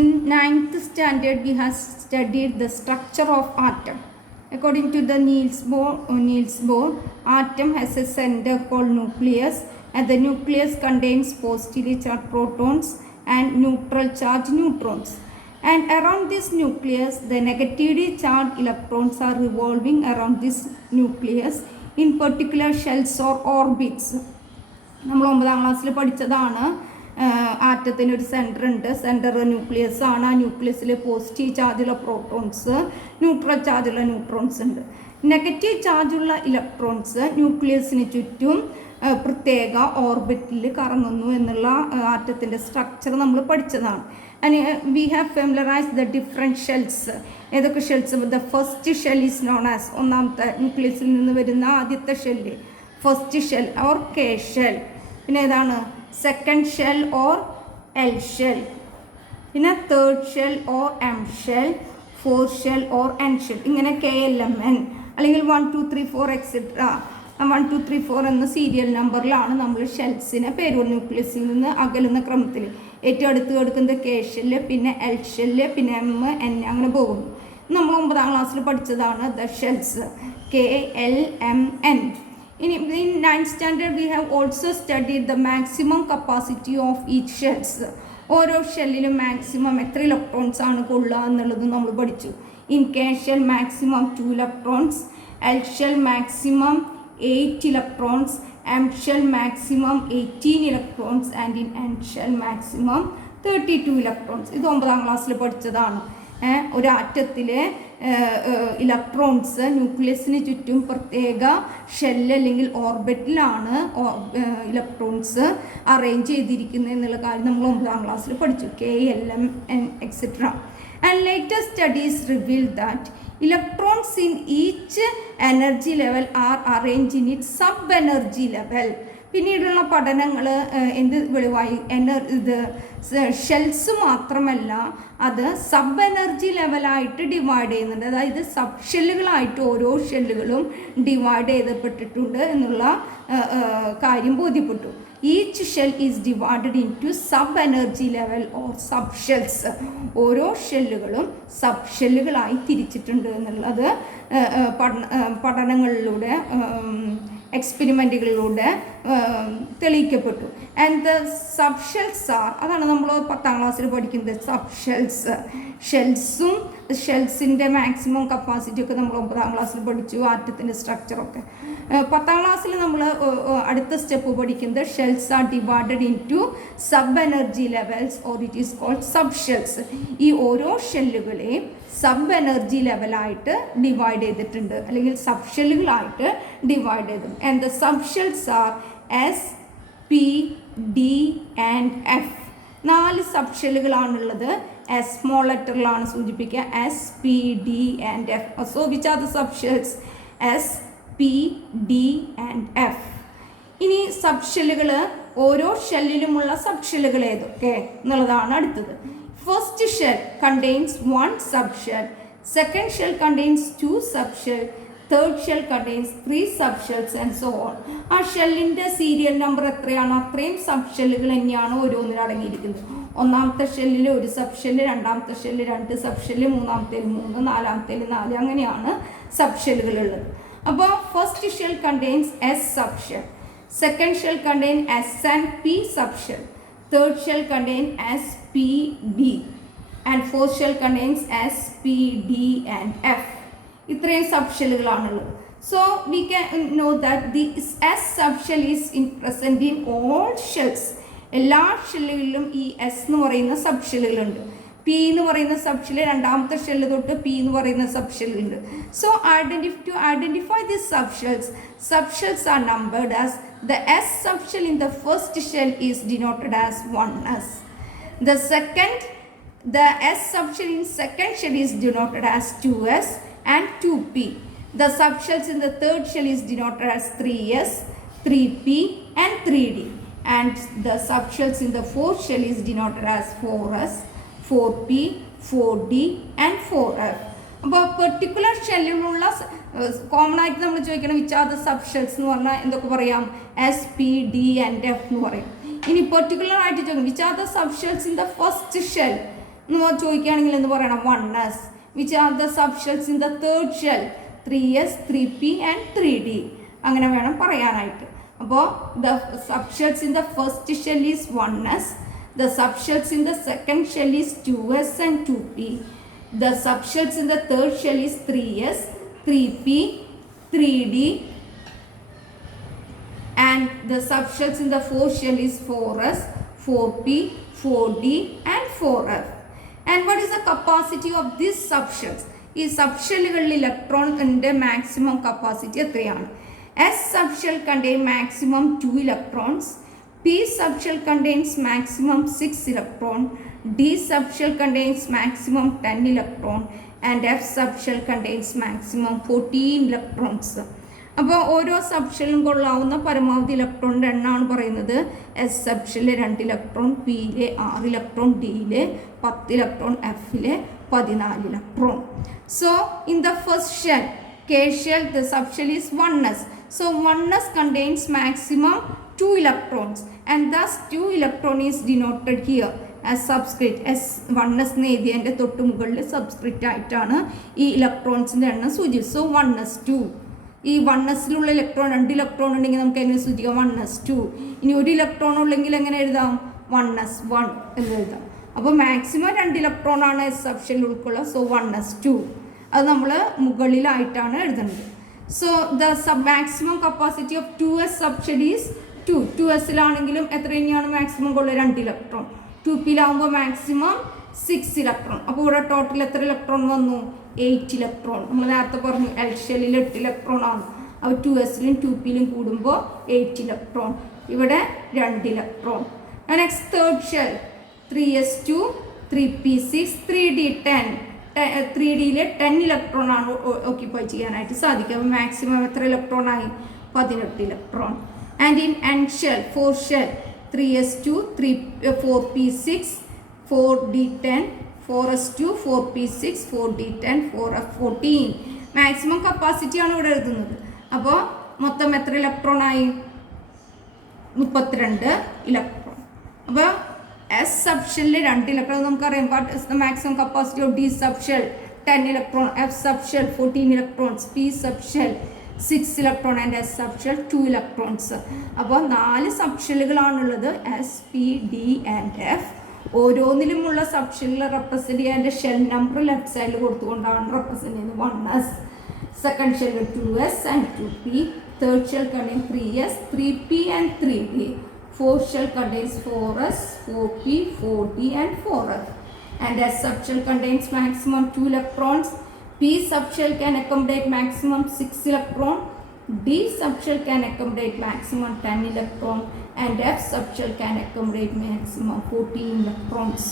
In 9th standard, we have studied the structure of atom. According to the Niels Bohr, atom has a center called nucleus, and the nucleus contains positively charged protons and neutral charged neutrons. And around this nucleus, the negatively charged electrons are revolving around this nucleus in particular shells or orbits. നമ്മൾ 9ാം ക്ലാസ്സിൽ പഠിച്ചതാണ്. ആറ്റത്തിന് ഒരു centre ഉണ്ട്. Centre nucleus ആണ്. ആ ന്യൂക്ലിയസിൽ positive ചാർജുള്ള protons, neutral ചാർജുള്ള ന്യൂട്രോൺസ് ഉണ്ട്. നെഗറ്റീവ് ചാർജുള്ള ഇലക്ട്രോൺസ് ന്യൂക്ലിയസിന് ചുറ്റും പ്രത്യേക ഓർബിറ്റിൽ കറങ്ങുന്നു എന്നുള്ള ആറ്റത്തിൻ്റെ സ്ട്രക്ചർ നമ്മൾ പഠിച്ചതാണ്. And we have familiarised the different shells. ഏതൊക്കെ shells? The first shell is known as, ഒന്നാമത്തെ ന്യൂക്ലിയസിൽ നിന്ന് വരുന്ന ആദ്യത്തെ shell first shell or K shell. പിന്നെ ഏതാണ്? Second shell or L shell. പിന്നെ third shell or M shell, fourth shell or N shell. ഇങ്ങനെ KLMN അല്ലെങ്കിൽ 1 2 3 4 എക്സെട്ര 1 2 3 4 എന്ന സീരിയൽ നമ്പറിലാണ് നമ്മൾ ഷെൽസിനെ പേര്. ന്യൂക്ലിയസിൽ നിന്ന് അകലുന്ന ക്രമത്തിൽ ഏറ്റവും അടുത്ത് കിടക്കുന്നത് കെ ഷെല്ല്, പിന്നെ എൽ ഷെല്ല്, പിന്നെ എം, എൻ, അങ്ങനെ പോകുന്നു. നമ്മൾ 9ാം ക്ലാസ്സിൽ പഠിച്ചതാണ് the shells KLMN. In 9th standard, we have also studied the maximum capacity of each shells. ഓരോ ഷെല്ലിലും മാക്സിമം എത്ര ഇലക്ട്രോൺസ് ആണ് കൊള്ളുക എന്നുള്ളത് നമ്മൾ പഠിച്ചു. In K shell maximum 2 electrons, L shell maximum 8 electrons, M shell maximum 18 electrons and in N shell maximum 32 electrons. ഇത് 9ാം ക്ലാസ്സിൽ പഠിച്ചതാണ്. ഒരു ആറ്റത്തിലെ ഇലക്ട്രോൺസ് ന്യൂക്ലിയസിന് ചുറ്റും പ്രത്യേക ഷെല്ല് അല്ലെങ്കിൽ ഓർബിറ്റിലാണ് ഇലക്ട്രോൺസ് അറേഞ്ച് ചെയ്തിരിക്കുന്നത് എന്നുള്ള കാര്യം നമ്മൾ 9ാം ക്ലാസ്സിൽ പഠിച്ചു. KLMN etcetera. And latest studies reveal that electrons in each energy level R arrange in it sub energy level. പിന്നീടുള്ള പഠനങ്ങൾ എന്ത് വെളിവായി? ഇത് ഷെൽസ് മാത്രമല്ല, അത് സബ് എനർജി ലെവലായിട്ട് ഡിവൈഡ് ചെയ്യുന്നുണ്ട്. അതായത് സബ് ഷെല്ലുകളായിട്ട് ഓരോ ഷെല്ലുകളും ഡിവൈഡ് ചെയ്യപ്പെട്ടിട്ടുണ്ട് എന്നുള്ള കാര്യം ബോധ്യപ്പെട്ടു. Each shell is divided into sub energy level or sub shells. ഓരോ ഷെല്ലുകളും സബ് ഷെല്ലുകളായി തിരിച്ചിട്ടുണ്ട് എന്നുള്ളത് പഠനങ്ങളിലൂടെ എക്സ്പെരിമെൻറ്റുകളിലൂടെ തെളിയിക്കപ്പെട്ടു. And the sub shells are, അതാണ് നമ്മൾ 10ാം ക്ലാസ്സിൽ പഠിക്കുന്നത്. സബ് ഷെൽസ്, ഷെൽസും ഷെൽസിൻ്റെ മാക്സിമം കപ്പാസിറ്റി ഒക്കെ നമ്മൾ 9ാം ക്ലാസ്സിൽ പഠിച്ചു. ആറ്റത്തിൻ്റെ സ്ട്രക്ചറൊക്കെ 10ാം ക്ലാസ്സിൽ നമ്മൾ അടുത്ത സ്റ്റെപ്പ് പഠിക്കുന്നത് shells are divided into sub energy levels or it is called sub shells. ഈ ഓരോ ഷെല്ലുകളെയും സബ് എനർജി ലെവലായിട്ട് ഡിവൈഡ് ചെയ്തിട്ടുണ്ട്, അല്ലെങ്കിൽ സബ് ഷെല്ലുകളായിട്ട് ഡിവൈഡ് ചെയ്തു. And the sub shells are S, P, D and F. 4 sub ഷെല്ലുകളാണുള്ളത്. S സ്മോൾ ലെറ്ററിലാണ് സൂചിപ്പിക്കുക. S, P, D and F. So which are the sub shells? S, P, D and F. ഇനി sub ഷെല്ലുകൾ, ഓരോ ഷെല്ലിലുമുള്ള sub ഷെല്ലുകൾ ഏതൊക്കെ എന്നുള്ളതാണ് അടുത്തത്. First shell contains 1 sub shell, second shell contains 2 sub shell, third shell contains 3 sub shells and so on. ആ ഷെല്ലിൻ്റെ serial number എത്രയാണോ അത്രയും സബ് ഷെല്ലുകൾ തന്നെയാണ് ഓരോന്നിലും അടങ്ങിയിരിക്കുന്നത്. ഒന്നാമത്തെ ഷെല്ലിൽ 1 സബ് ഷെല്ല്, രണ്ടാമത്തെ ഷെല്ല് 2 സബ് ഷെല്ല്, മൂന്നാമത്തേൽ 3, നാലാമത്തേൽ 4, അങ്ങനെയാണ് സബ് ഷെല്ലുകളുള്ളത്. അപ്പോൾ first shell contains S sub shell, second shell contain S and P sub shell, third shell contains S, P, D and fourth shell contains S, P, D and F. ഇത്രയും sub ഷെല്ലുകളാണുള്ളത്. So we can know that the S sub shell is present in all shells. എല്ലാ ഷെല്ലുകളിലും ഈ S എന്ന് പറയുന്ന sub ഷെല്ലുകളുണ്ട്. P എന്ന് പറയുന്ന sub shell, രണ്ടാമത്തെ ഷെല്ല് തൊട്ട് P എന്ന് പറയുന്ന സബ് ഷെല്ലുണ്ട്. So to identify this sub shells are numbered as the S subshell in the first shell is denoted as 1s. The S subshell in second shell is denoted as 2s and 2p. The subshells in the third shell is denoted as 3s, 3p and 3d. And the subshells in the fourth shell is denoted as 4s, 4p, 4d and 4f. അപ്പോൾ particular ഷെല്ലിലുള്ള common ആയിട്ട് നമ്മൾ ചോദിക്കണം which are the sub shells എന്ന് പറഞ്ഞാൽ എന്തൊക്കെ പറയാം? S, P, D and F എന്ന് പറയും. ഇനി പെർട്ടിക്കുലർ ആയിട്ട് ചോദിക്കും which are the sub shells in the first shell. എന്ന് ചോദിക്കുകയാണെങ്കിൽ എന്ന് പറയണം 1s. Which are the subshells in the third shell? 3s, 3p and 3d. അങ്ങനെ വേണം പറയാനായിട്ട്. അപ്പോൾ the subshells in the first shell is 1s. The subshells in the second shell is 2s and 2p. The subshells in the third shell is 3s, 3p, 3d, and the subshells in the fourth shell is 4s, 4p, 4d, and 4f. And what is the capacity of these subshells? ഈ സബ്ഷെല്ലുകളിൽ ഇലക്ട്രോണിൻ്റെ maximum capacity എത്രയാണ്? S subshell contain maximum 2 electrons. P subshell contains maximum 6 electron. D subshell contains maximum 10 electron. And F subshell contains maximum 14 electrons. അപ്പോൾ ഓരോ സബ്ഷെല്ലും കൊള്ളാവുന്ന പരമാവധി ഇലക്ട്രോണിൻ്റെ എണ്ണമാണ് പറയുന്നത്. S സബ്ഷെല്ലിൽ 2 electron, പിയിലെ 6 ഇലക്ട്രോൺ, ഡിയിലെ 10 ഇലക്ട്രോൺ, എഫിലെ 14 electron. So in the first shell, K shell, the subshell is 1s. So 1s contains maximum 2 electrons and thus 2 electron is denoted here as subscript. S 1s എന്ന് എഴുതിയതിൻ്റെ തൊട്ട് മുകളിൽ subscript ആയിട്ടാണ് ഈ ഇലക്ട്രോൺസിൻ്റെ എണ്ണം സൂചിപ്പിച്ചത്. So 1s 2. ഈ 1siലുള്ള electron 2 electron ഉണ്ടെങ്കിൽ നമുക്ക് എങ്ങനെ സൂചിക്കാം? 1s 2. ഇനി 1 ഇലക്ട്രോൺ ഉള്ളെങ്കിൽ എങ്ങനെ എഴുതാം? 1s 1 എന്ന് എഴുതാം. അപ്പോൾ മാക്സിമം 2 ഇലക്ട്രോൺ ആണ് എസ് സബ്ഷെൽ ഉൾക്കൊള്ളുക. So 1s 2. അത് നമ്മൾ മുകളിലായിട്ടാണ് എഴുതുന്നത്. So the maximum capacity of 2s subshell is 2. 2siലാണെങ്കിലും എത്ര തന്നെയാണ് മാക്സിമം കൊള്ളുക? 2 ഇലക്ട്രോൺ. 2pയിലാവുമ്പോൾ maximum 6 electron. അപ്പോൾ ഇവിടെ ടോട്ടൽ എത്ര ഇലക്ട്രോൺ വന്നു? 8 ഇലക്ട്രോൺ. നമ്മൾ നേരത്തെ പറഞ്ഞു എൽ ഷെല്ലിൽ 8 ഇലക്ട്രോൺ ആണ്. അപ്പോൾ 2sലും 2pയിലും കൂടുമ്പോൾ 8 ഇലക്ട്രോൺ. ഇവിടെ 2 electron. Next third shell 3s2, 3p6, 3d 10. 3dയിൽ 10 ഇലക്ട്രോൺ ആണ് ഓക്യുപ്പൈ ചെയ്യാനായിട്ട് സാധിക്കും. അപ്പോൾ മാക്സിമം എത്ര ഇലക്ട്രോൺ ആയി? 18 electron. And in N shell, 4 shell, 3s2, 4p6, 4d10, 4s2, 4p6, 4d10, 4f14. Maximum കപ്പാസിറ്റിയാണ് ഇവിടെ എഴുതുന്നത്. അപ്പോൾ മൊത്തം എത്ര ഇലക്ട്രോൺ ആയി? 32 ഇലക്ട്രോൺ. അപ്പോൾ എസ് സബ്ഷെല്ലിൽ 2 ഇലക്ട്രോൺ നമുക്കറിയാം. What is the maximum capacity of D subshell? 10 electron. F subshell 14 electrons. P subshell 6 electron and S subshell 2 electrons. അപ്പോൾ 4 സബ്ഷെല്ലുകളാണുള്ളത്, S, P, D and F. ഓരോന്നിലുമുള്ള സബ്ഷെല്ലിൽ റെപ്രസെൻറ്റ് ചെയ്യാൻ ഷെൽ നമ്പർ ലെഫ്റ്റ് സൈഡിൽ കൊടുത്തുകൊണ്ടാണ് റെപ്രസെൻറ്റ് ചെയ്യുന്നത്. 1s, second shell 2s and 2p, third shell contain 3s, 3p and 3d. Fourth shell contains 4s, 4p, 4d and 4f. And S subshell contains maximum 2 electrons. P subshell can accommodate maximum 6 electron. D subshell can accommodate maximum 10 electron. And F subshell can accommodate maximum 14 electrons.